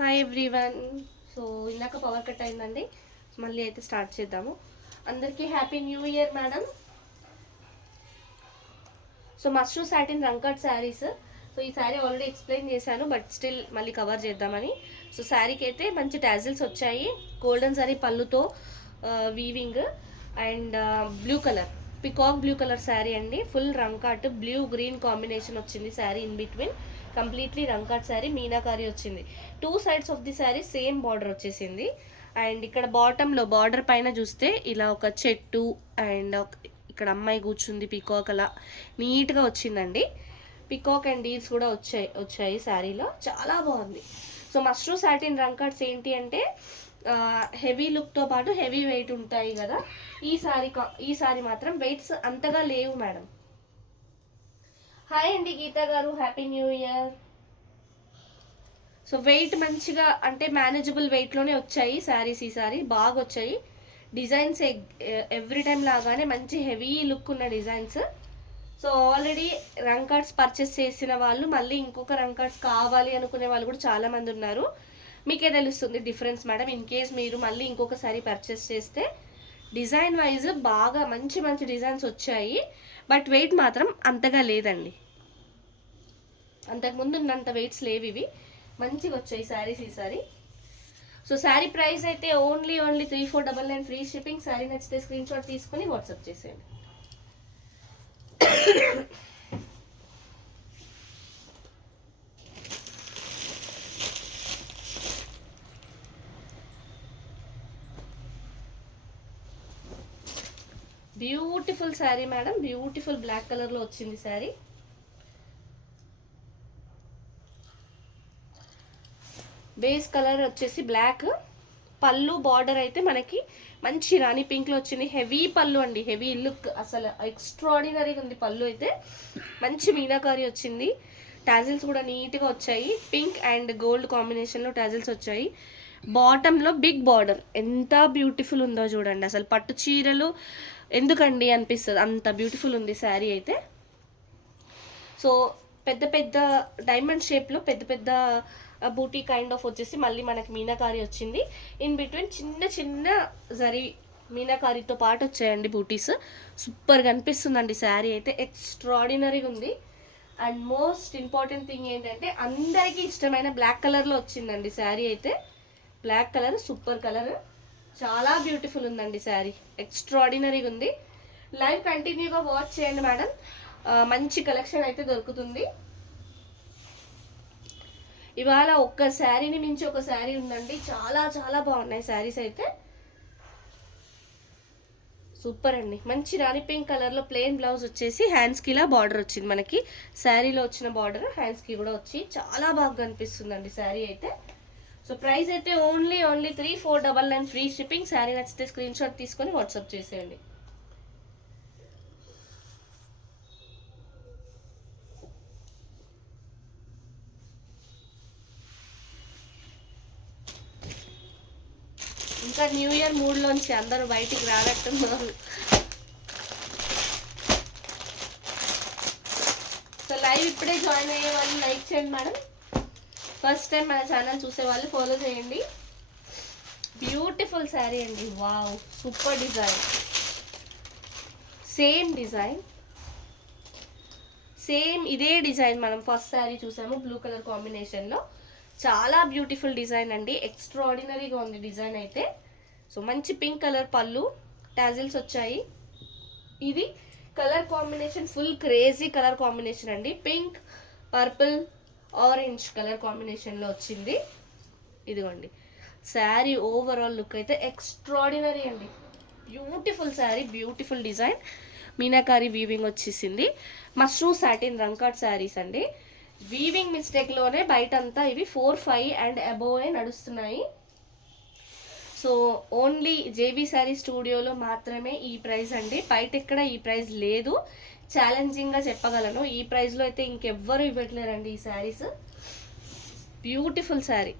Hi everyone. So ఇందాక power cut అయిందండి, మళ్ళీ అయితే స్టార్ట్ చేద్దాము. అందరికీ happy new year madam. So mashru satin rangkat saris. So ఈ శారీ ఆల్రెడీ ఎక్స్ప్లెయిన్ చేశాను, బట్ స్టిల్ మళ్ళీ కవర్ చేద్దామని. సో శారీకి అయితే మంచి టాజిల్స్ వచ్చాయి, గోల్డెన్ శారీ పళ్ళుతో weaving and blue colour, peacock blue colour sari అండి. Full rangkat blue green combination వచ్చింది sari. In between completely rangkat sari, meenakari వచ్చింది. Two sides of the sari same border వచ్చేసింది. అండ్ ఇక్కడ బాటంలో బార్డర్ పైన చూస్తే ఇలా ఒక చెట్టు అండ్ ఇక్కడ అమ్మాయి కూర్చుంది, పికాక్ అలా నీట్గా వచ్చిందండి. పికాక్ అండ్ డీల్స్ కూడా వచ్చాయి శారీలో, చాలా బాగుంది. సో మష్రూ సాటిన్ రంకాట్స్ ఏంటి అంటే హెవీ లుక్తో పాటు హెవీ వెయిట్ ఉంటాయి కదా. ఈ సారీ మాత్రం వెయిట్స్ అంతగా లేవు మేడం. హాయ్ అండి గీతా గారు, happy new year. So weight మంచిగా అంటే మేనేజబుల్ వెయిట్లోనే వచ్చాయి శారీస్. ఈ సారీ బాగా వచ్చాయి డిజైన్స్, ఎవ్రీ టైం లాగానే మంచి హెవీ లుక్ ఉన్న డిజైన్స్. సో ఆల్రెడీ రంకార్డ్స్ పర్చేస్ చేసిన వాళ్ళు మళ్ళీ ఇంకొక రంకార్డ్స్ కావాలి అనుకునే వాళ్ళు కూడా చాలామంది ఉన్నారు. మీకే తెలుస్తుంది డిఫరెన్స్ మేడం. ఇన్ కేస్ మీరు మళ్ళీ ఇంకొక సారీ పర్చేస్ చేస్తే డిజైన్ వైజ్ బాగా మంచి మంచి డిజైన్స్ వచ్చాయి, బట్ వెయిట్ మాత్రం అంతగా లేదండి. అంతకుముందు ఉన్నంత వెయిట్స్ లేవు, ఇవి మంచిగా వచ్చాయి శారీస్ ఈ సారీ. సో శారీ ప్రైస్ అయితే ఓన్లీ 3499 ఫ్రీ షిప్పింగ్. శారీ నచ్చితే స్క్రీన్ షాట్ తీసుకొని వాట్సాప్ చేసేయండి. Beautiful sari madam, beautiful black కలర్లో వచ్చింది శారీ. బేస్ కలర్ వచ్చేసి బ్లాక్, పళ్ళు బార్డర్ అయితే మనకి మంచి రాణి పింక్లో వచ్చింది. హెవీ పళ్ళు అండి, హెవీ లుక్, అసలు ఎక్స్ట్రాడినరీగా ఉంది పళ్ళు అయితే. మంచి మీనాకారి వచ్చింది, టాజిల్స్ కూడా నీట్గా వచ్చాయి. పింక్ అండ్ గోల్డ్ కాంబినేషన్లో టాజిల్స్ వచ్చాయి. బాటంలో బిగ్ బార్డర్ ఎంత బ్యూటిఫుల్ ఉందో చూడండి. అసలు పట్టు చీరలు ఎందుకండి అనిపిస్తుంది, అంత బ్యూటిఫుల్ ఉంది శారీ అయితే. సో పెద్ద పెద్ద డైమండ్ షేప్లో పెద్ద పెద్ద బూటీ కైండ్ ఆఫ్ వచ్చేసి మళ్ళీ మనకి మీనాకారి వచ్చింది. ఇన్ బిట్వీన్ చిన్న చిన్న జరీ మీనాకారితో పాటు వచ్చాయండి బూటీస్. సూపర్గా అనిపిస్తుందండి శారీ అయితే, ఎక్స్ట్రాడినరీగా ఉంది. అండ్ మోస్ట్ ఇంపార్టెంట్ థింగ్ ఏంటంటే అందరికీ ఇష్టమైన బ్లాక్ కలర్లో వచ్చిందండి శారీ అయితే. బ్లాక్ కలర్ సూపర్ కలర్, చాలా బ్యూటిఫుల్ ఉందండి శారీ, ఎక్స్ట్రాడినరీగా ఉంది. లైవ్ కంటిన్యూగా వాచ్ చేయండి మేడం, మంచి కలెక్షన్ అయితే దొరుకుతుంది. ఇవాళ ఒక్క శారీని మించి ఒక శారీ ఉందండి, చాలా చాలా బాగున్నాయి శారీస్ అయితే. సూపర్ అండి. మంచి రాణి పింక్ కలర్లో ప్లెయిన్ బ్లౌజ్ వచ్చేసి హ్యాండ్స్కి ఇలా బార్డర్ వచ్చింది. మనకి శారీలో వచ్చిన బార్డర్ హ్యాండ్స్కి కూడా వచ్చి చాలా బాగా అనిపిస్తుందండి శారీ అయితే. సో ప్రైస్ అయితే ఓన్లీ 3499 ఫ్రీ షిప్పింగ్. శారీ నచ్చితే స్క్రీన్ షాట్ తీసుకొని వాట్సాప్ చేసేయండి. ఇంకా న్యూ ఇయర్ మూడ్లోంచి అందరూ బయటికి రానట్టున్నారు. సో లైవ్ ఇప్పుడే జాయిన్ అయ్యే వాళ్ళు లైక్ చేయండి మేడం. ఫస్ట్ టైం మన ఛానల్ చూసే వాళ్ళు ఫాలో చేయండి. బ్యూటిఫుల్ శారీ అండి, wow super design. Same design, same ఇదే డిజైన్ మనం ఫస్ట్ శారీ చూసాము బ్లూ కలర్ కాంబినేషన్లో. చాలా బ్యూటిఫుల్ డిజైన్ అండి, ఎక్స్ట్రాడినరీగా ఉంది డిజైన్ అయితే. సో మంచి పింక్ కలర్ పళ్ళు, టాజిల్స్ వచ్చాయి. ఇది colour combination full crazy colour combination అండి. పింక్, పర్పుల్, ఆరెంజ్ కలర్ కాంబినేషన్లో వచ్చింది. ఇదిగోండి శారీ ఓవరాల్ లుక్ అయితే ఎక్స్ట్రాడినరీ అండి, beautiful sari, beautiful design. Meenakari weaving వచ్చేసింది. మష్రూ సాటిన్ రంకాట్ శారీస్ అండి. వీవింగ్ మిస్టేక్లోనే బయటంతా ఇవి 4-5 అండ్ అబోవ్ నడుస్తున్నాయి. సో ఓన్లీ జేబీ శారీ స్టూడియోలో మాత్రమే ఈ ప్రైస్ అండి, బయట ఎక్కడ ఈ ప్రైస్ లేదు. ఛాలెంజింగ్గా చెప్పగలను, ఈ ప్రైస్లో అయితే ఇంకెవ్వరు ఇవ్వట్లేరండి ఈ saris. Beautiful sari,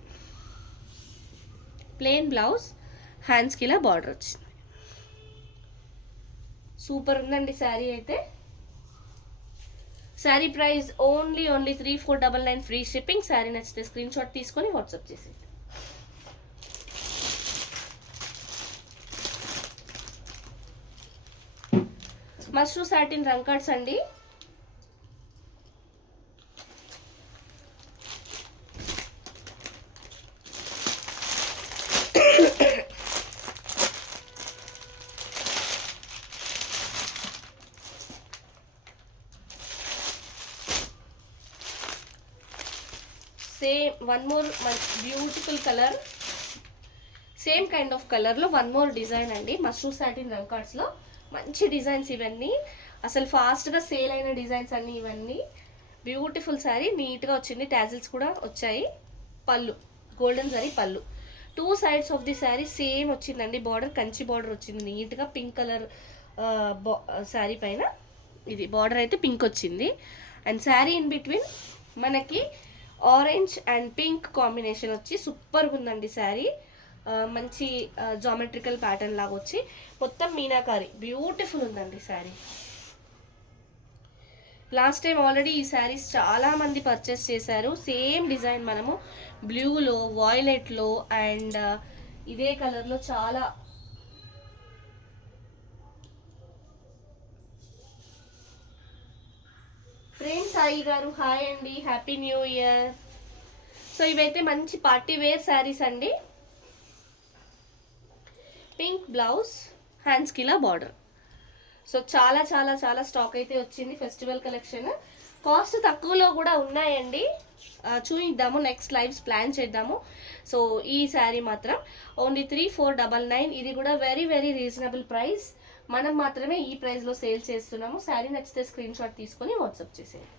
plain blouse, హ్యాండ్స్కి ఇలా బార్డర్ వచ్చింది. సూపర్ ఉందండి శారీ అయితే. Sari price only 3499 free shipping. Sari నచ్చితే స్క్రీన్ షాట్ తీసుకొని వాట్సాప్ చేసేయండి. మష్రూ సాటిన్ రంకర్స్ అండి. Same one more beautiful colour, same kind of కలర్లో వన్ మోర్ డిజైన్ అండి. మష్రూ సాటిన్ రంకార్డ్స్లో మంచి డిజైన్స్ ఇవన్నీ, అసలు ఫాస్ట్గా సేల్ అయిన డిజైన్స్ అన్నీ ఇవన్నీ. బ్యూటిఫుల్ శారీ, నీట్గా వచ్చింది, టాజిల్స్ కూడా వచ్చాయి. పళ్ళు గోల్డెన్ జరీ పళ్ళు, two sides of the sari same వచ్చిందండి. బార్డర్ కంచి బార్డర్ వచ్చింది నీట్గా, పింక్ కలర్ శారీ పైన ఇది బార్డర్ అయితే పింక్ వచ్చింది. అండ్ శారీ ఇన్ బిట్వీన్ మనకి ఆరెంజ్ అండ్ పింక్ కాంబినేషన్ వచ్చి సూపర్గా ఉందండి శారీ. మంచి జామెట్రికల్ ప్యాటర్న్ లాగా వచ్చి మొత్తం మీనాకారి, బ్యూటిఫుల్ ఉందండి శారీ. లాస్ట్ టైం ఆల్రెడీ ఈ శారీస్ చాలా మంది పర్చేస్ చేశారు. సేమ్ డిజైన్ మనము బ్లూలో, వాయిలెట్లో అండ్ ఇదే కలర్లో చాలా ప్రేమ్ సాయి గారు హాయ్ అండి, హ్యాపీ న్యూ ఇయర్. సో ఇవైతే మంచి పార్టీ వేర్ శారీస్ అండి. పింక్ బ్లౌజ్, హ్యాండ్స్కి ఇలా బార్డర్. సో చాలా చాలా చాలా స్టాక్ అయితే వచ్చింది ఫెస్టివల్ కలెక్షన్. కాస్ట్ తక్కువలో కూడా ఉన్నాయండి, చూయిద్దాము, నెక్స్ట్ లైవ్స్ ప్లాన్ చేద్దాము. సో ఈ శారీ మాత్రం ఓన్లీ 3499. ఇది కూడా వెరీ వెరీ రీజనబుల్ ప్రైస్. మనం మాత్రమే ఈ ప్రైస్లో సేల్ చేస్తున్నాము. శారీ నచ్చితే స్క్రీన్ షాట్ తీసుకొని వాట్సాప్ చేసేయండి.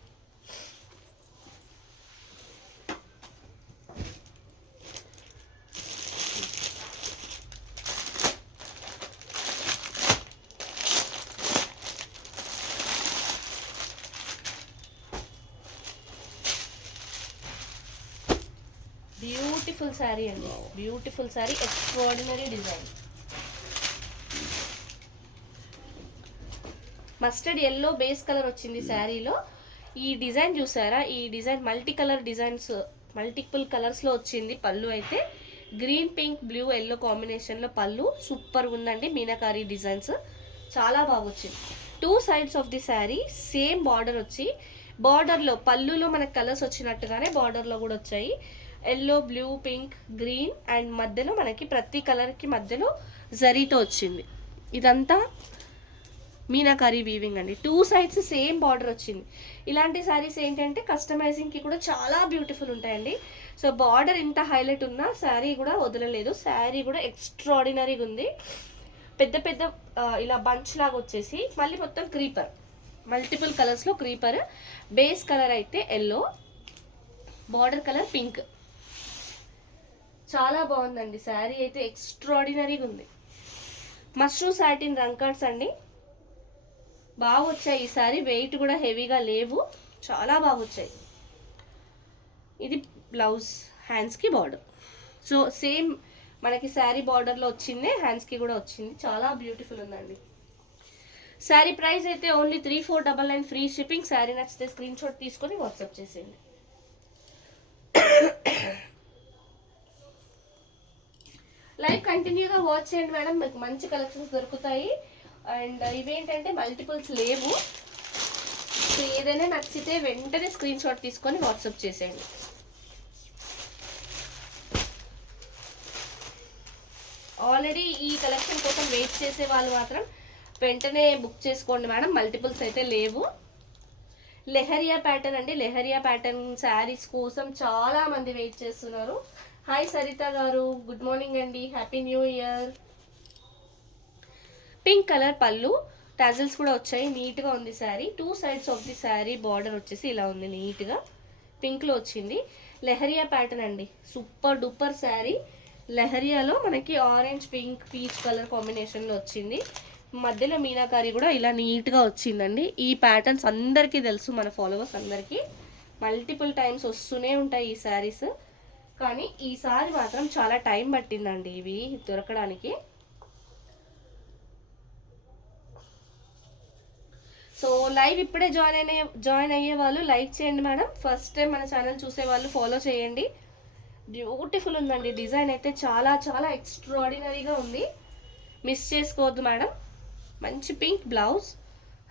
బ్యూటిఫుల్ శారీ అండి, beautiful sari, extraordinary design. Mustard yellow base colour వచ్చింది శారీలో. ఈ డిజైన్ చూసారా, ఈ design multi colour designs, multiple కలర్స్లో వచ్చింది. పళ్ళు అయితే గ్రీన్, పింక్, బ్లూ, ఎల్లో కాంబినేషన్లో పళ్ళు సూపర్ ఉందండి. మీనాకారి డిజైన్స్ చాలా బాగా వచ్చింది. Two sides of the sari same border వచ్చి, బార్డర్లో పళ్ళులో మనకు కలర్స్ వచ్చినట్టుగానే బార్డర్లో కూడా వచ్చాయి. Yellow, blue, pink, green and మధ్యలో మనకి ప్రతి కలర్కి మధ్యలో జరీతో వచ్చింది. ఇదంతా మీనాకారి వీవింగ్ అండి. టూ సైడ్స్ సేమ్ బార్డర్ వచ్చింది. ఇలాంటి శారీస్ ఏంటంటే కస్టమైజింగ్కి కూడా చాలా బ్యూటిఫుల్ ఉంటాయండి. సో బార్డర్ ఇంత హైలైట్ ఉన్నా శారీ కూడా వదలలేదు. శారీ కూడా ఎక్స్ట్రాడినరీగా ఉంది. పెద్ద పెద్ద ఇలా బంచ్ లాగా వచ్చేసి మళ్ళీ మొత్తం క్రీపర్, మల్టిపుల్ కలర్స్లో క్రీపర్. బేస్ కలర్ అయితే ఎల్లో, బార్డర్ కలర్ పింక్. చాలా బాగుందండి శారీ అయితే, ఎక్స్ట్రాడినరీగా ఉంది. మష్రూ సాటిన్ రంకర్స్ అండి, బాగా వచ్చాయి ఈ సారీ. వెయిట్ కూడా హెవీగా లేవు, చాలా బాగా వచ్చాయి. ఇది బ్లౌజ్, హ్యాండ్స్కి బార్డర్. సో సేమ్ మనకి శారీ బార్డర్లో వచ్చిందే హ్యాండ్స్కి కూడా వచ్చింది. చాలా బ్యూటిఫుల్ ఉందండి. శారీ ప్రైస్ అయితే ఓన్లీ 3499, ఫ్రీ షిప్పింగ్. శారీ నచ్చితే స్క్రీన్ షాట్ తీసుకొని వాట్సాప్ చేసేయండి. లైవ్ కంటిన్యూగా వాచ్ చేయండి మేడం, మీకు మంచి కలెక్షన్స్ దొరుకుతాయి. అండ్ ఇవేంటంటే మల్టిపుల్స్ లేవు. సో ఏదైనా నచ్చితే వెంటనే స్క్రీన్ షాట్ తీసుకొని వాట్సాప్ చేసేయండి. ఆల్రెడీ ఈ కలెక్షన్ కోసం వెయిట్ చేసే వాళ్ళు మాత్రం వెంటనే బుక్ చేసుకోండి మేడం, మల్టిపుల్స్ అయితే లేవు. లెహరియా ప్యాటర్న్ అండి, లెహరియా ప్యాటర్న్ శారీస్ కోసం చాలా మంది వెయిట్ చేస్తున్నారు. హాయ్ సరిత గారు, గుడ్ మార్నింగ్ అండి, happy new year. Pink colour పళ్ళు, టాజిల్స్ కూడా వచ్చాయి, నీట్గా ఉంది sari. Two sides of the sari border వచ్చేసి ఇలా ఉంది, నీట్గా పింక్లో వచ్చింది. లెహరియా ప్యాటర్న్ అండి, సూపర్ డూపర్ శారీ. లెహరియాలో మనకి ఆరెంజ్, పింక్, పీచ్ కలర్ కాంబినేషన్లో వచ్చింది. మధ్యలో మీనాకారి కూడా ఇలా నీట్గా వచ్చిందండి. ఈ ప్యాటర్న్స్ అందరికీ తెలుసు, మన ఫాలోవర్స్ అందరికీ మల్టిపుల్ టైమ్స్ వస్తూనే ఉంటాయి ఈ శారీస్. కానీ ఈసారి మాత్రం చాలా టైం పట్టిందండి ఇవి దొరకడానికి. సో లైవ్ ఇప్పుడే జాయిన్ అయ్యే వాళ్ళు లైక్ చేయండి మేడం. ఫస్ట్ టైం మన ఛానల్ చూసే వాళ్ళు ఫాలో చేయండి. బ్యూటిఫుల్ ఉందండి డిజైన్ అయితే, చాలా చాలా ఎక్స్ట్రాడినరీగా ఉంది. మిస్ చేసుకోవద్దు మేడం. మంచి పింక్ బ్లౌజ్,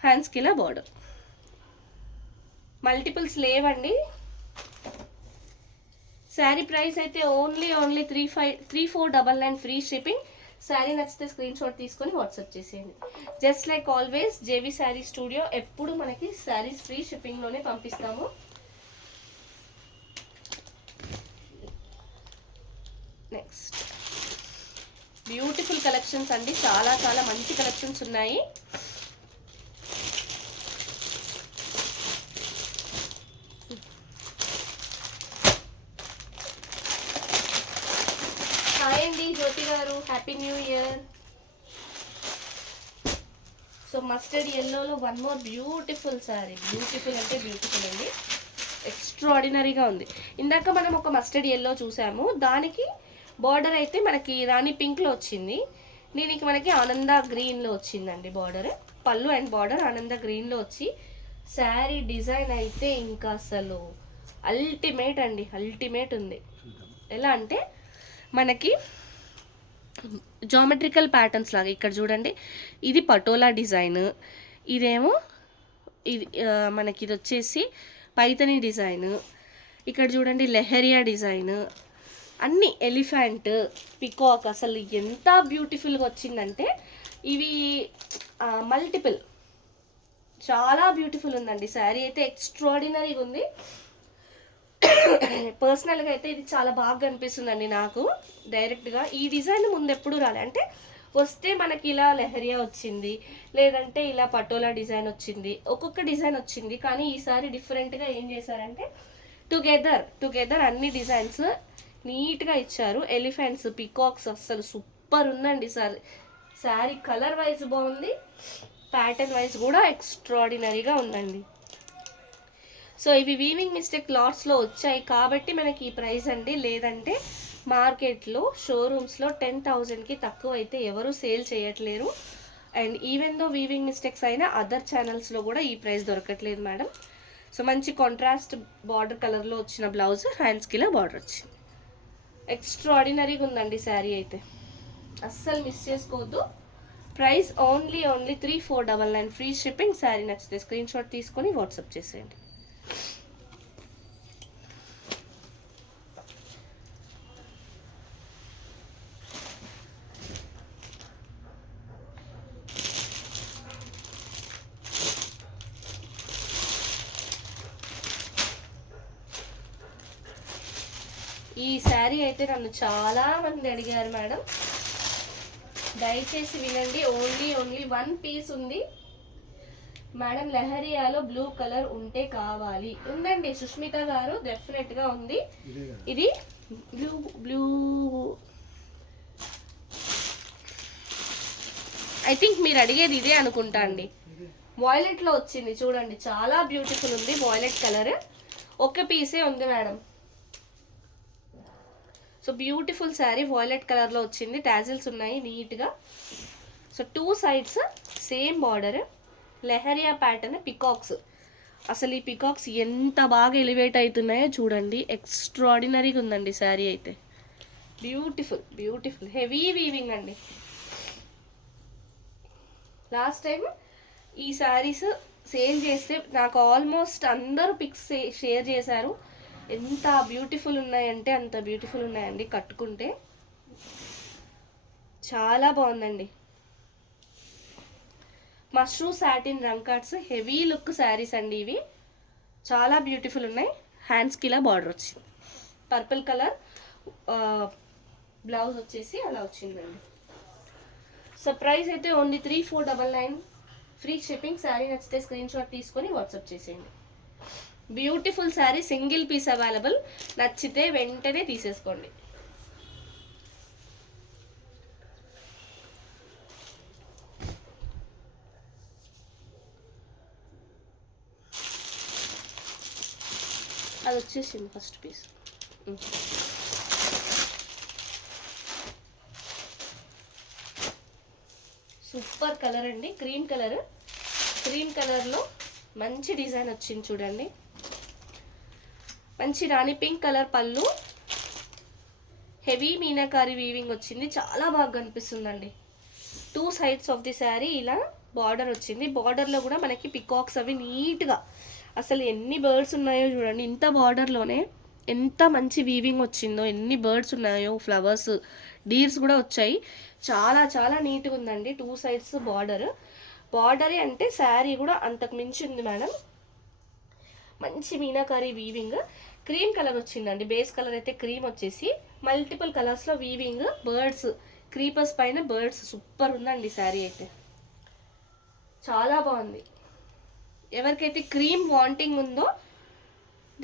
హ్యాండ్స్కి ఇలా బార్డర్. మల్టిపుల్స్ లేవండి. శారీ ప్రైస్ అయితే ఓన్లీ 3499 ఫ్రీ షిప్పింగ్. శారీ నచ్చితే స్క్రీన్ షాట్ తీసుకొని వాట్సాప్ చేసేయండి. Just like always JV sari studio ఎప్పుడు మనకి శారీస్ ఫ్రీ షిప్పింగ్లోనే పంపిస్తాము. నెక్స్ట్ బ్యూటిఫుల్ కలెక్షన్స్ అండి, చాలా చాలా మంచి కలెక్షన్స్ ఉన్నాయి. హాయ్ అండి Jyoti garu, happy new year. So mustard ఎల్లోలో one more beautiful sari. Beautiful అంటే బ్యూటిఫుల్ అండి, ఎక్స్ట్రాడినరీగా ఉంది. ఇందాక మనం ఒక మస్టర్డ్ ఎల్లో చూసాము, దానికి బార్డర్ అయితే మనకి రాణి పింక్లో వచ్చింది. దీనికి మనకి ఆనంద గ్రీన్లో వచ్చిందండి బార్డర్. పళ్ళు అండ్ బార్డర్ ఆనంద గ్రీన్లో వచ్చి శారీ డిజైన్ అయితే ఇంకా అసలు అల్టిమేట్ అండి, అల్టిమేట్ ఉంది. ఎలా అంటే మనకి జామెట్రికల్ ప్యాటర్న్స్ లాగా ఇక్కడ చూడండి, ఇది పటోలా డిజైన్, ఇదేమో ఇది మనకి ఇది వచ్చేసి పైతని డిజైన్, ఇక్కడ చూడండి లెహరియా డిజైన్, అన్ని ఎలిఫెంట్, పికాక్, అసలు ఎంత బ్యూటిఫుల్గా వచ్చిందంటే ఇవి మల్టిపుల్, చాలా బ్యూటిఫుల్ ఉందండి. శారీ అయితే ఎక్స్ట్రాడినరీగా ఉంది. పర్సనల్గా అయితే ఇది చాలా బాగా అనిపిస్తుందండి నాకు. డైరెక్ట్గా ఈ డిజైన్ ముందు ఎప్పుడు రాలే, అంటే వస్తే మనకి ఇలా లెహరియా వచ్చింది, లేదంటే ఇలా పటోలా డిజైన్ వచ్చింది, ఒక్కొక్క డిజైన్ వచ్చింది. కానీ ఈసారి డిఫరెంట్గా ఏం చేశారంటే టుగెదర్ అన్ని డిజైన్స్ నీట్గా ఇచ్చారు. ఎలిఫెంట్స్, పికాక్స్, అస్సలు సూపర్ ఉందండి. శారీ కలర్ వైజ్ బాగుంది, ప్యాటర్న్ వైజ్ కూడా ఎక్స్ట్రాడినరీగా ఉందండి. సో ఇవి వీవింగ్ మిస్టేక్ లాట్స్లో వచ్చాయి కాబట్టి మనకి ఈ ప్రైస్ అండి. లేదంటే మార్కెట్లో షోరూమ్స్లో 10,000కి తక్కువ అయితే ఎవరు సేల్ చేయట్లేరు. And even though weaving mistakes అయినా అదర్ ఛానల్స్లో కూడా ఈ ప్రైస్ దొరకట్లేదు మేడం. సో మంచి కాంట్రాస్ట్ బార్డర్ కలర్లో వచ్చిన బ్లౌజ్, హ్యాండ్స్కి ఇలా బార్డర్ వచ్చింది. ఎక్స్ట్రాడినరీగా ఉందండి శారీ అయితే, అస్సలు మిస్ చేసుకోవద్దు. Price only 3499 free shipping. Sari నచ్చితే స్క్రీన్ షాట్ తీసుకొని వాట్సాప్ చేసేయండి. ఈ శారీ అయితే నన్ను చాలా మంది అడిగారు మేడం, దయచేసి వినండి. ఓన్లీ 1 పీస్ ఉంది మేడం. లెహరియాలో బ్లూ కలర్ ఉంటే కావాలి. ఉందండి సుష్మిత గారు, డెఫినెట్గా ఉంది. ఇది బ్లూ ఐ థింక్ మీరు అడిగేది ఇదే అనుకుంటా అండి. వాయిలెట్లో వచ్చింది చూడండి, చాలా బ్యూటిఫుల్ ఉంది. వాయిలెట్ కలర్ ఒక పీసే ఉంది madam. So beautiful sari violet కలర్లో వచ్చింది. టాజిల్స్ ఉన్నాయి నీట్గా. So 2 sides same border, leheriya pattern, peacocks. అసలు ఈ పికాక్స్ ఎంత బాగా ఎలివేట్ అవుతున్నాయో చూడండి, ఎక్స్ట్రాడినరీగా ఉందండి శారీ అయితే. బ్యూటిఫుల్ హెవీ వీవింగ్ అండి. లాస్ట్ టైం ఈ శారీస్ సేల్ చేస్తే నాకు ఆల్మోస్ట్ అందరూ పిక్స్ షేర్ చేశారు. ఎంత బ్యూటిఫుల్ ఉన్నాయంటే అంత బ్యూటిఫుల్ ఉన్నాయండి. కట్టుకుంటే చాలా బాగుందండి. Mashru satin rangkats heavy look saris అండి ఇవి, చాలా బ్యూటిఫుల్ ఉన్నాయి. హ్యాండ్స్కి ఇలా బార్డర్ వచ్చింది, పర్పుల్ కలర్ బ్లౌజ్ వచ్చేసి అలా వచ్చిందండి. సో ప్రైస్ అయితే ఓన్లీ 3499 ఫ్రీ షిప్పింగ్. శారీ నచ్చితే స్క్రీన్ షాట్ తీసుకొని వాట్సాప్ చేసేయండి. Beautiful sari, single piece available, నచ్చితే వెంటనే తీసేసుకోండి. అది వచ్చేసింది ఫస్ట్ పీస్. సూపర్ కలర్ అండి, క్రీమ్ కలర్లో మంచి డిజైన్ వచ్చింది చూడండి. మంచి రాణి పింక్ కలర్ పళ్ళు, హెవీ మీనాకారి వీవింగ్ వచ్చింది, చాలా బాగా కనిపిస్తుందండి. 2 సైడ్స్ ఆఫ్ ది శారీ ఇలా బార్డర్ వచ్చింది. బార్డర్లో కూడా మనకి పికాక్స్ అవి నీట్గా, అసలు ఎన్ని బర్డ్స్ ఉన్నాయో చూడండి, ఇంత బార్డర్లోనే ఎంత మంచి వీవింగ్ వచ్చిందో, ఎన్ని బర్డ్స్ ఉన్నాయో, ఫ్లవర్స్, డీర్స్ కూడా వచ్చాయి. చాలా చాలా నీట్గా ఉందండి. 2 సైడ్స్ బార్డరే అంటే శారీ కూడా అంతకు మించి ఉంది మేడం. మంచి మీనాకారి వీవింగ్, క్రీమ్ కలర్ వచ్చిందండి. బేస్ కలర్ అయితే క్రీమ్ వచ్చేసి మల్టిపుల్ కలర్స్లో వీవింగ్, బర్డ్స్, క్రీపర్స్ పైన బర్డ్స్, సూపర్ ఉందండి శారీ అయితే. చాలా బాగుంది. ఎవరికైతే క్రీమ్ వాంటింగ్ ఉందో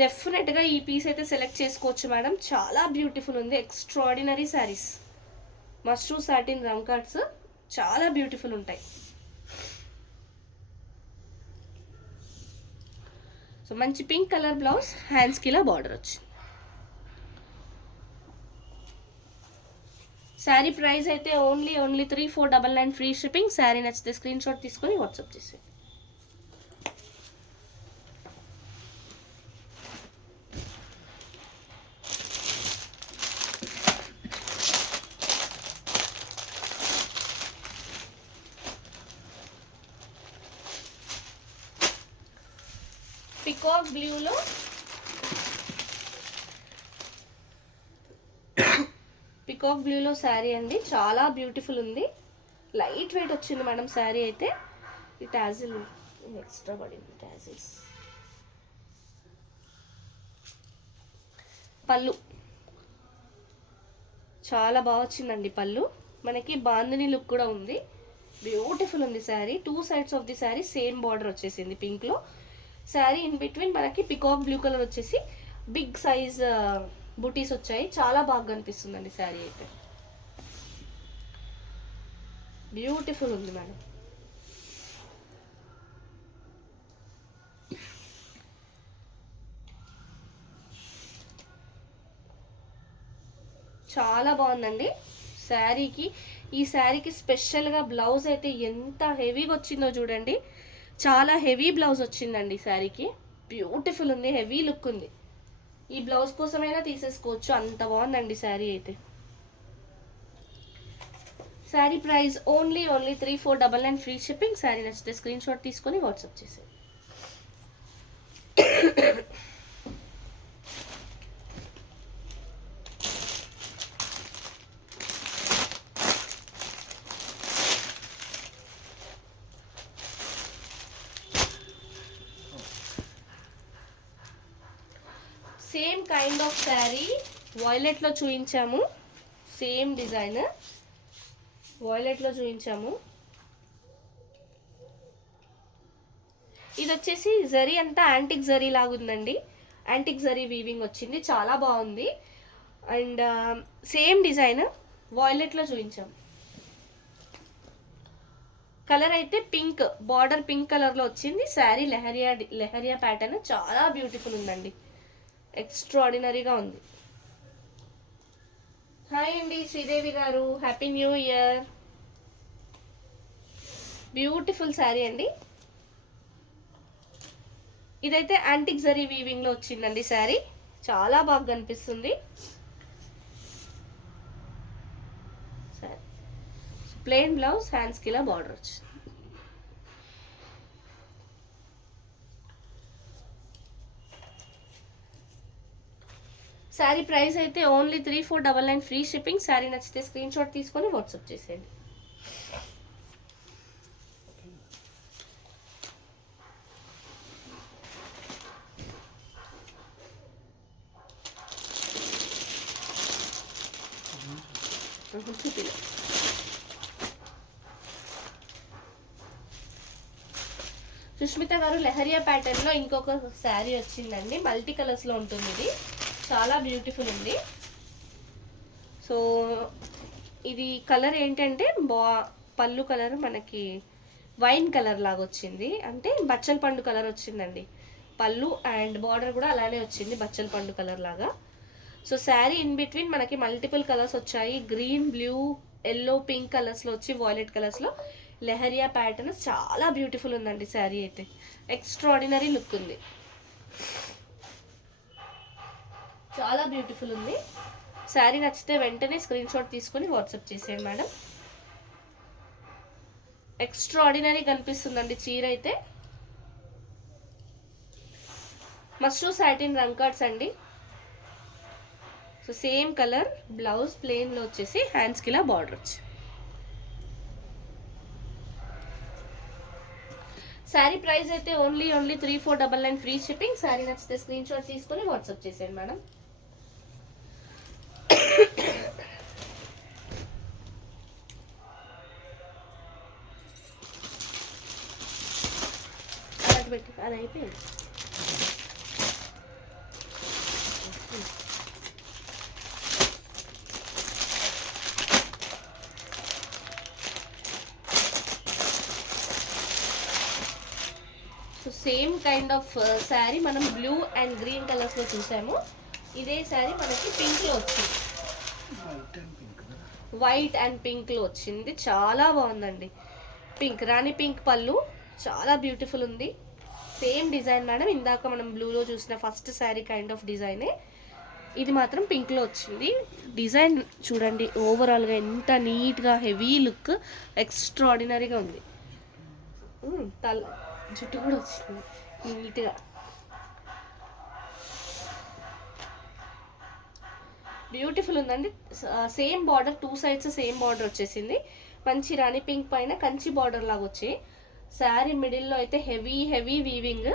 డెఫినెట్గా ఈ పీస్ అయితే సెలెక్ట్ చేసుకోవచ్చు మేడం. చాలా బ్యూటిఫుల్ ఉంది. ఎక్స్ట్రాడినరీ శారీస్, మస్ట్రూ సాటిన్ రమ్ కట్స్ చాలా బ్యూటిఫుల్ ఉంటాయి. సో మంచి పింక్ కలర్ బ్లౌజ్, హ్యాండ్స్కి ఇలా బార్డర్ వచ్చింది. శారీ ప్రైస్ అయితే ఓన్లీ 3499 ఫ్రీ షిప్పింగ్. శారీ నచ్చితే స్క్రీన్ షాట్ తీసుకొని వాట్సాప్ చేసేయండి. పికాక్ బ్లూలో శారీ అండి, చాలా బ్యూటిఫుల్ ఉంది. లైట్ వెయిట్ వచ్చింది మేడం శారీ అయితే. ఈ టాజిల్ ఎక్స్ట్రా పడింది, టాజిల్స్. పళ్ళు చాలా బాగా వచ్చిందండి. పళ్ళు మనకి బాందిని లుక్ కూడా ఉంది. బ్యూటిఫుల్ ఉంది sari. 2 sides of the sari same border వచ్చేసింది పింక్లో. శారీ ఇన్ బిట్వీన్ మనకి పికాక్ బ్లూ కలర్ వచ్చేసి బిగ్ సైజ్ బుటీస్ వచ్చాయి. చాలా బాగా కనిపిస్తుందండి శారీ అయితే. బ్యూటిఫుల్ ఉంది మేడం. చాలా బాగుందండి శారీకి. ఈ శారీకి స్పెషల్గా బ్లౌజ్ అయితే ఎంత హెవీగా వచ్చిందో చూడండి. చాలా హెవీ బ్లౌజ్ వచ్చిందండి శారీకి. బ్యూటిఫుల్ ఉంది, హెవీ లుక్ ఉంది. ఈ బ్లౌజ్ కోసమైనా తీసేసుకోవచ్చు, అంత బాగుందండి శారీ అయితే. Sari price only 3499 free shipping. Sari నచ్చితే స్క్రీన్ షాట్ తీసుకొని వాట్సాప్ చేసేయండి. సేమ్ కైండ్ ఆఫ్ శారీ వాయిలెట్లో చూపించాము. సేమ్ డిజైన్ వాయిలెట్లో చూపించాము. ఇది వచ్చేసి జరీ అంతా యాంటిక్ జరీ లాగుందండి. యాంటిక్ జరీ వీవింగ్ వచ్చింది, చాలా బాగుంది. అండ్ సేమ్ డిజైన్ వాయిలెట్లో చూపించాము. కలర్ అయితే పింక్, బార్డర్ పింక్ కలర్లో వచ్చింది. శారీ లెహరియా ప్యాటర్న్ చాలా బ్యూటిఫుల్ ఉందండి. ఎక్స్ట్రాడినరీగా ఉంది. హాయ్ అండి శ్రీదేవి గారు, happy new year. Beautiful sari అండి. ఇదైతే యాంటిక్ జరీ వీవింగ్లో వచ్చిందండి శారీ, చాలా బాగా కనిపిస్తుంది. ప్లెయిన్ బ్లౌజ్, హ్యాండ్స్కి ఇలా బార్డర్ వచ్చింది. శారీ ప్రైస్ అయితే ఓన్లీ 3499 ఫ్రీ షిప్పింగ్. శారీ నచ్చితే స్క్రీన్ షాట్ తీసుకొని వాట్సాప్ చేసేయండి. సుష్మిత గారు, లెహరియా ప్యాటర్న్లో ఇంకొక శారీ వచ్చిందండి. మల్టీ కలర్స్లో ఉంటుంది. ఇది చాలా బ్యూటిఫుల్ ఉంది. సో ఇది కలర్ ఏంటంటే పళ్ళు కలర్ మనకి వైన్ కలర్ లాగా వచ్చింది, అంటే బచ్చల పండు కలర్ వచ్చిందండి పళ్ళు. అండ్ బార్డర్ కూడా అలానే వచ్చింది బచ్చల పండు కలర్ లాగా. సో శారీ ఇన్ బిట్వీన్ మనకి మల్టిపుల్ కలర్స్ వచ్చాయి. గ్రీన్, బ్లూ, ఎల్లో, పింక్ కలర్స్లో వచ్చి వాయిలెట్ కలర్స్లో లెహరియా ప్యాటర్న్ చాలా బ్యూటిఫుల్ ఉందండి. శారీ అయితే ఎక్స్ట్రాడినరీ లుక్ ఉంది, చాలా బ్యూటిఫుల్ ఉంది. శారీ నచ్చితే వెంటనే స్క్రీన్ షాట్ తీసుకొని వాట్సాప్ చేసేయండి మేడం. ఎక్స్ట్రాడినరీ కనిపిస్తుందండి చీర అయితే. మస్ట్రూ సాటిన్ రంకాట్స్ అండి. సో సేమ్ కలర్ బ్లౌజ్ ప్లెయిన్లో వచ్చేసి హ్యాండ్స్కి ఇలా బార్డర్ వచ్చి. శారీ ప్రైస్ అయితే ఓన్లీ 3499 ఫ్రీ షిప్పింగ్. శారీ నచ్చితే స్క్రీన్ షాట్ తీసుకొని వాట్సాప్ చేసేయండి మేడం. అలాంటి పెట్టి అది అయిపోయింది. So same kind of sari మనం బ్లూ అండ్ గ్రీన్ కలర్స్లో చూసాము. ఇదే శారీ మనకి పింక్లో వచ్చింది, వైట్ అండ్ పింక్లో వచ్చింది. చాలా బాగుందండి. పింక్ రాణి పింక్ పళ్ళు చాలా బ్యూటిఫుల్ ఉంది. సేమ్ డిజైన్ మేడం, ఇందాక మనం బ్లూలో చూసిన ఫస్ట్ శారీ కైండ్ ఆఫ్ డిజైనే ఇది మాత్రం పింక్లో వచ్చింది. డిజైన్ చూడండి ఓవరాల్గా ఎంత నీట్గా హెవీ లుక్ ఎక్స్ట్రాడినరీగా ఉంది. జుట్టు కూడా వచ్చింది నీట్గా. బ్యూటిఫుల్ ఉందండి. Same border, 2 sides same border వచ్చేసింది. మంచి రాణి పింక్ పైన కంచి బార్డర్ లాగా వచ్చి శారీ మిడిల్లో అయితే హెవీ వీవింగ్,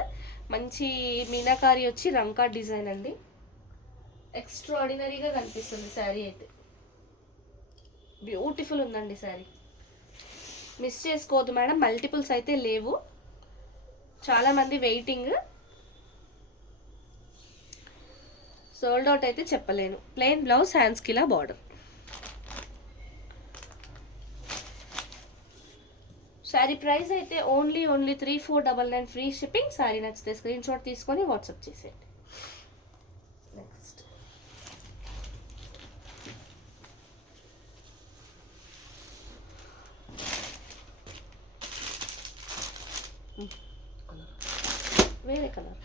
మంచి మీనాకారి వచ్చి రంకా డిజైన్ అండి. ఎక్స్ట్రాడినరీగా కనిపిస్తుంది శారీ అయితే. బ్యూటిఫుల్ ఉందండి శారీ, మిస్ చేసుకోవద్దు మేడం. మల్టిపుల్స్ అయితే లేవు, చాలామంది వెయిటింగ్. సోల్డ్ అవుట్ అయితే చెప్పలేను. ప్లెయిన్ బ్లౌజ్, హ్యాండ్స్కి ఇలా బార్డర్. శారీ ప్రైస్ అయితే ఓన్లీ 3499 ఫ్రీ షిప్పింగ్. శారీ నచ్చితే స్క్రీన్ షాట్ తీసుకొని వాట్సాప్ చేసేయండి. నెక్స్ట్ వేరే colour.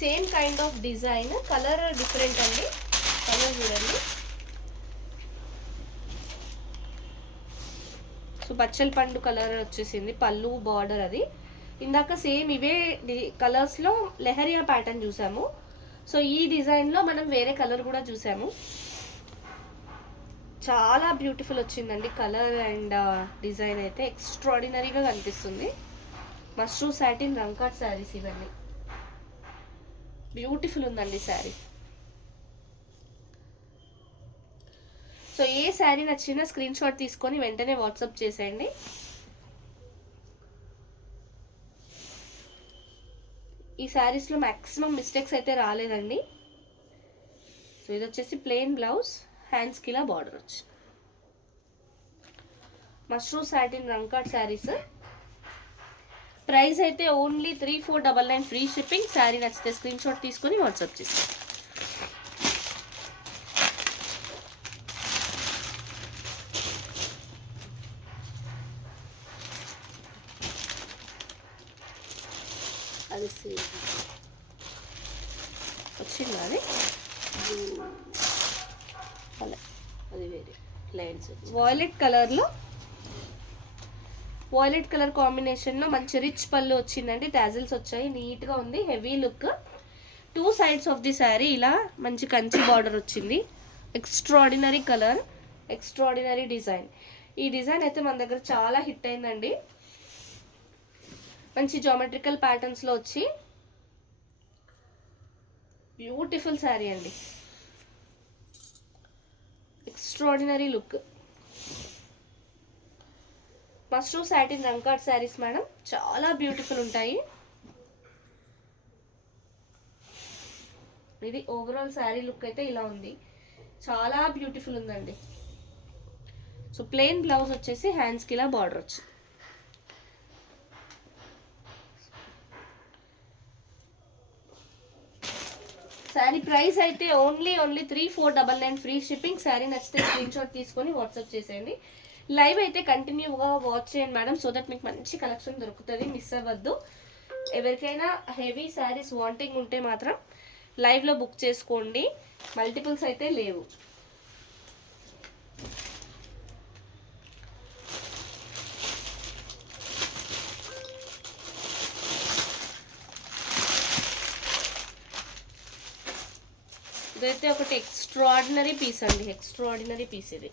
Same kind of design, colour different అండి. కలర్ చూడండి. సో బచ్చల పండు కలర్ వచ్చేసింది పళ్ళు బార్డర్. అది ఇందాక సేమ్ ఇవే కలర్స్లో లెహరియా ప్యాటర్న్ చూసాము. సో ఈ డిజైన్లో మనం వేరే కలర్ కూడా చూసాము. చాలా బ్యూటిఫుల్ వచ్చిందండి కలర్ అండ్ డిజైన్ అయితే ఎక్స్ట్రాడినరీగా కనిపిస్తుంది. మస్ట్రూ సాటిన్ రంకాట్ శారీస్ ఇవన్నీ. బ్యూటిఫుల్ ఉందండి శారీ. సో ఏ శారీ నచ్చినా స్క్రీన్ షాట్ తీసుకొని వెంటనే వాట్సాప్ చేసేయండి. ఈ శారీస్లో మ్యాక్సిమం మిస్టేక్స్ అయితే రాలేదండి. సో ఇది వచ్చేసి ప్లెయిన్ బ్లౌజ్, హ్యాండ్స్కి ఇలా బార్డర్ వచ్చి. మస్ట్రూ సాటిన్ రంకాట్ శారీస్. ప్రైస్ అయితే ఓన్లీ 3499 ఫ్రీ షిప్పింగ్. శారీ నచ్చితే స్క్రీన్ షాట్ తీసుకొని వాట్సాప్ చేసి. అది వచ్చిందా? అది వేరే లైన్స్. వాయిలెట్ కలర్ కాంబినేషన్లో మంచి రిచ్ పళ్ళు వచ్చిందండి. టాజిల్స్ వచ్చాయి, నీట్గా ఉంది, heavy look. 2 sides of the sari ఇలా మంచి కంచి బార్డర్ వచ్చింది. Extraordinary colour, extraordinary design. ఈ డిజైన్ అయితే మన దగ్గర చాలా హిట్ అయిందండి. మంచి జామెట్రికల్ ప్యాటర్న్స్లో వచ్చి బ్యూటిఫుల్ శారీ అండి. Extraordinary look. Mashru satin rangkat saris madam, చాలా బ్యూటిఫుల్ ఉంటాయి. ఇది ఓవరాల్ శారీ లుక్ అయితే ఇలా ఉంది, చాలా బ్యూటిఫుల్ ఉందండి. సో ప్లెయిన్ బ్లౌజ్ వచ్చేసి హ్యాండ్స్కి ఇలా బార్డర్ వచ్చి. శారీ ప్రైస్ అయితే ఓన్లీ 3499 ఫ్రీ షిప్పింగ్. శారీ నచ్చితే స్క్రీన్ షాట్ తీసుకొని వాట్సాప్ చేసేయండి. లైవ్ అయితే కంటిన్యూగా వాచ్ చేయండి మేడం, సో దట్ మీకు మంచి కలెక్షన్ దొరుకుతుంది, మిస్ అవ్వద్దు. ఎవరికైనా హెవీ శారీస్ వాంటింగ్ ఉంటే మాత్రం లైవ్లో బుక్ చేసుకోండి, మల్టిపుల్స్ అయితే లేవు. ఇదైతే ఒకటి ఎక్స్ట్రాడినరీ పీస్ అండి, ఎక్స్ట్రాడినరీ పీస్ ఇది.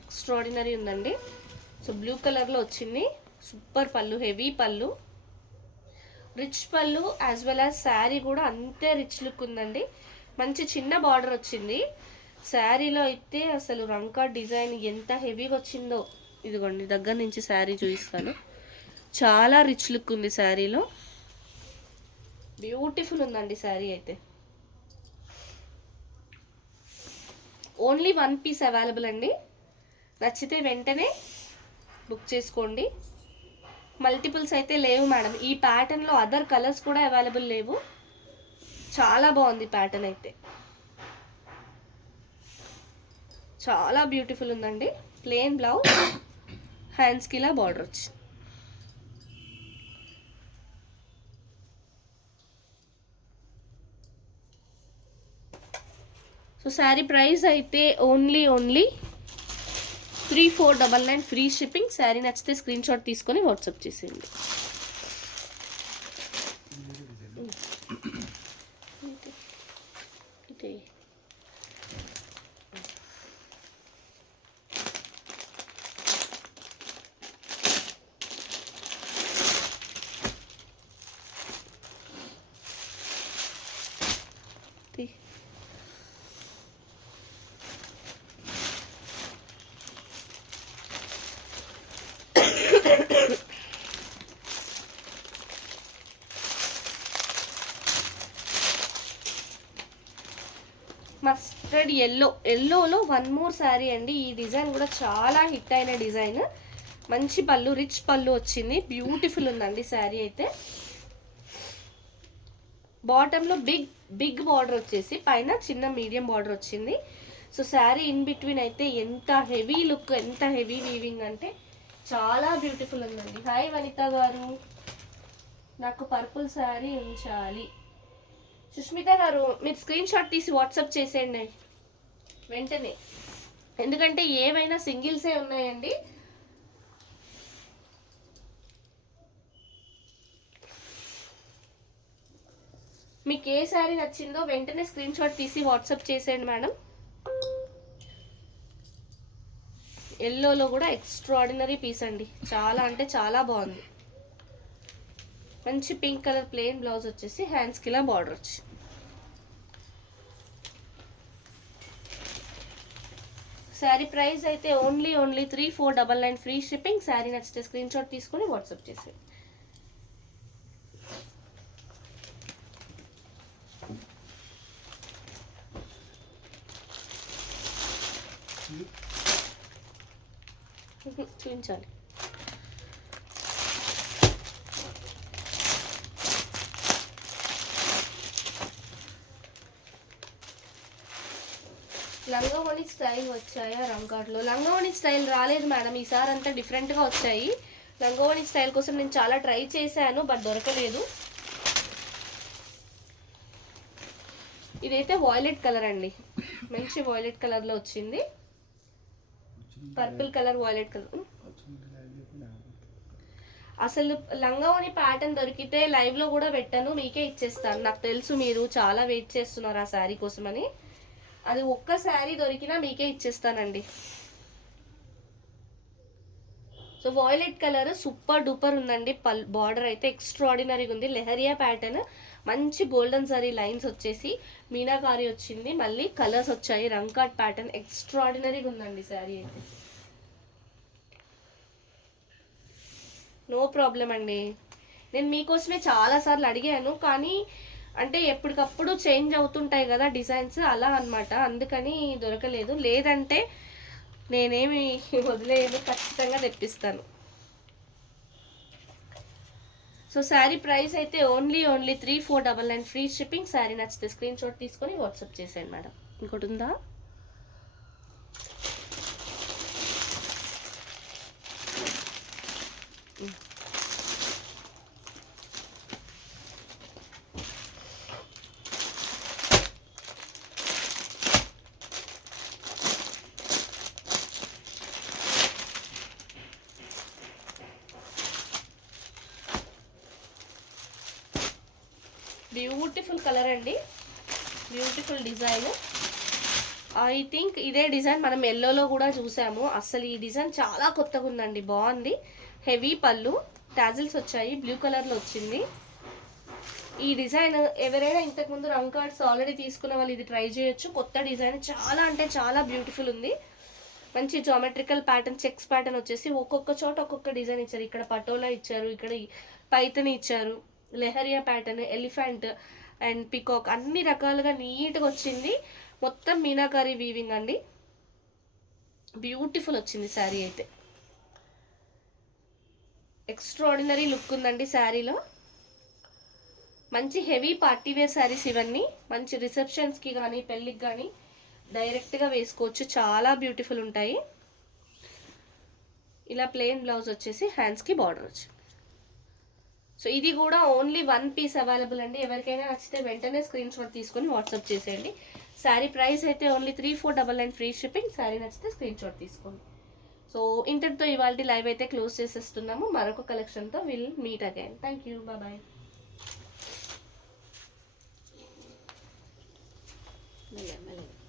ఎక్స్ట్రాడినరీ ఉందండి. సో బ్లూ కలర్లో వచ్చింది, సూపర్ పళ్ళు, హెవీ పళ్ళు, రిచ్ పళ్ళు యాజ్ వెల్ యాజ్ శారీ కూడా అంతే రిచ్ లుక్ ఉందండి. మంచి చిన్న బార్డర్ వచ్చింది శారీలో అయితే. అసలు రంకా డిజైన్ ఎంత హెవీగా వచ్చిందో, ఇదిగోండి దగ్గర నుంచి శారీ చూపిస్తాను. చాలా రిచ్ లుక్ ఉంది శారీలో, బ్యూటిఫుల్ ఉందండి శారీ అయితే. ఓన్లీ 1 పీస్ అవైలబుల్ అండి, నచ్చితే వెంటనే బుక్ చేసుకోండి. మల్టిపుల్స్ అయితే లేవు మేడం. ఈ ప్యాటర్న్లో అదర్ కలర్స్ కూడా అవైలబుల్ లేవు. చాలా బాగుంది ప్యాటర్న్ అయితే, చాలా బ్యూటిఫుల్ ఉందండి. ప్లెయిన్ బ్లౌజ్, హ్యాండ్స్కి ఇలా బార్డర్ వచ్చింది. సో శారీ ప్రైస్ అయితే ఓన్లీ 3499 ఫ్రీ షిప్పింగ్. శారీ నచ్చితే స్క్రీన్ షాట్ తీసుకొని వాట్సాప్ చేసేయండి. మస్టర్డ్ ఎల్లోలో 1 మోర్ శారీ అండి. ఈ డిజైన్ కూడా చాలా హిట్ అయిన డిజైన్. మంచి పళ్ళు, రిచ్ పళ్ళు వచ్చింది, బ్యూటిఫుల్ ఉందండి శారీ అయితే. బాటంలో బిగ్ బార్డర్ వచ్చేసి పైన చిన్న మీడియం బార్డర్ వచ్చింది. సో శారీ ఇన్ బిట్వీన్ అయితే ఎంత హెవీ లుక్, ఎంత హెవీ వీవింగ్ అంటే చాలా బ్యూటిఫుల్ ఉందండి. హాయ్ వనిత గారు, నాకు పర్పుల్ శారీ ఉంచాలి. సుష్మిత గారు మీరు స్క్రీన్ షాట్ తీసి వాట్సాప్ చేసేయండి వెంటనే, ఎందుకంటే ఏవైనా సింగిల్సే ఉన్నాయండి. మీకు ఏ శారీ నచ్చిందో వెంటనే స్క్రీన్ షాట్ తీసి వాట్సాప్ చేసేయండి మేడం. ఎల్లోలో కూడా ఎక్స్ట్రాడినరీ పీస్ అండి, చాలా అంటే చాలా బాగుంది. మంచి పింక్ కలర్ ప్లెయిన్ బ్లౌజ్ వచ్చేసి హ్యాండ్స్కి ఇలా బార్డర్ వచ్చి. శారీ ప్రైస్ అయితే ఓన్లీ 3499 ఫ్రీ షిప్పింగ్. శారీ నచ్చితే స్క్రీన్ షాట్ తీసుకొని వాట్సాప్ చేసేయండి. చూపించాలి. లంగావోణి స్టైల్ వచ్చాయా రంగాట్లో? లంగావోణి స్టైల్ రాలేదు మేడం, ఈసారి అంతా డిఫరెంట్గా వచ్చాయి. లంగావోణి స్టైల్ కోసం నేను చాలా ట్రై చేశాను, బట్ దొరకలేదు. ఇదైతే వాయిలెట్ కలర్ అండి, మంచి వాయిలెట్ కలర్లో వచ్చింది. Purple colour, violet colour. అసలు లంగావోణి ప్యాటర్న్ దొరికితే లైవ్లో కూడా పెట్టాను, మీకే ఇచ్చేస్తాను. నాకు తెలుసు మీరు చాలా వెయిట్ చేస్తున్నారు ఆ శారీ కోసమని. అది ఒక్క శారీ దొరికినా మీకే ఇచ్చేస్తానండి. So violet colour super duper ఉందండి. బార్డర్ అయితే ఎక్స్ట్రాడినరీగా ఉంది. లెహరియా ప్యాటర్న్, మంచి గోల్డెన్ జరీ లైన్స్ వచ్చేసి మీనాకారి వచ్చింది. మళ్ళీ కలర్స్ వచ్చాయి, రంకాట్ ప్యాటర్న్ ఎక్స్ట్రాడినరీగా ఉందండి శారీ అయితే. నో ప్రాబ్లం అండి, నేను మీకోసమే చాలాసార్లు అడిగాను, కానీ అంటే ఎప్పటికప్పుడు చేంజ్ అవుతుంటాయి కదా డిజైన్స్, అలా అనమాట, అందుకని దొరకలేదు. లేదంటే నేనేమి వదిలేయను, ఖచ్చితంగా తెప్పిస్తాను. సో శారీ ప్రైస్ అయితే ఓన్లీ 3499 ఫ్రీ షిప్పింగ్. శారీ నచ్చితే స్క్రీన్ షాట్ తీసుకొని వాట్సాప్ చేసేయండి మేడం. ఇంకోటి ఉందా? బ్యూటిఫుల్ కలర్ అండి, బ్యూటిఫుల్ డిజైన్. ఐ థింక్ ఇదే డిజైన్ మనం ఎల్లోలో కూడా చూసాము. అసలు ఈ డిజైన్ చాలా కొత్తగా ఉందండి, బాగుంది. హెవీ పళ్ళు, టాజిల్స్ వచ్చాయి, బ్లూ కలర్లో వచ్చింది. ఈ డిజైన్ ఎవరైనా ఇంతకుముందు రంగ్ కార్డ్స్ ఆల్రెడీ తీసుకున్న వాళ్ళు ఇది ట్రై చేయొచ్చు. కొత్త డిజైన్ చాలా అంటే చాలా బ్యూటిఫుల్ ఉంది. మంచి జామెట్రికల్ ప్యాటర్న్, చెక్స్ ప్యాటర్న్ వచ్చేసి ఒక్కొక్క చోట ఒక్కొక్క డిజైన్ ఇచ్చారు. ఇక్కడ పటోలా ఇచ్చారు, ఇక్కడ పైతని ఇచ్చారు, leheriya pattern, elephant and peacock అన్ని రకాలుగా నీట్గా వచ్చింది. మొత్తం మీనాకారి వీవింగ్ అండి, బ్యూటిఫుల్ వచ్చింది శారీ అయితే. ఎక్స్ట్రాడినరీ లుక్ ఉందండి శారీలో. మంచి హెవీ పార్టీ వేర్ శారీస్ ఇవన్నీ. మంచి రిసెప్షన్స్కి కానీ పెళ్ళికి కానీ డైరెక్ట్గా వేసుకోవచ్చు, చాలా బ్యూటిఫుల్ ఉంటాయి. ఇలా ప్లెయిన్ బ్లౌజ్ వచ్చేసి హ్యాండ్స్కి బార్డర్ వచ్చింది. సో ఇది కూడా ఓన్లీ 1 పీస్ అవైలబుల్ అండి. ఎవరికైనా నచ్చితే వెంటనే స్క్రీన్ షాట్ తీసుకొని వాట్సాప్ చేసేయండి. శారీ ప్రైస్ అయితే ఓన్లీ 3499 ఫ్రీ షిప్పింగ్. శారీ నచ్చితే స్క్రీన్ షాట్ తీసుకోండి. సో ఇంతటితో ఇవాళ లైవ్ అయితే క్లోజ్ చేసేస్తున్నాము. మరొక కలెక్షన్తో will meet again. Thank you, bye. మెల్లగా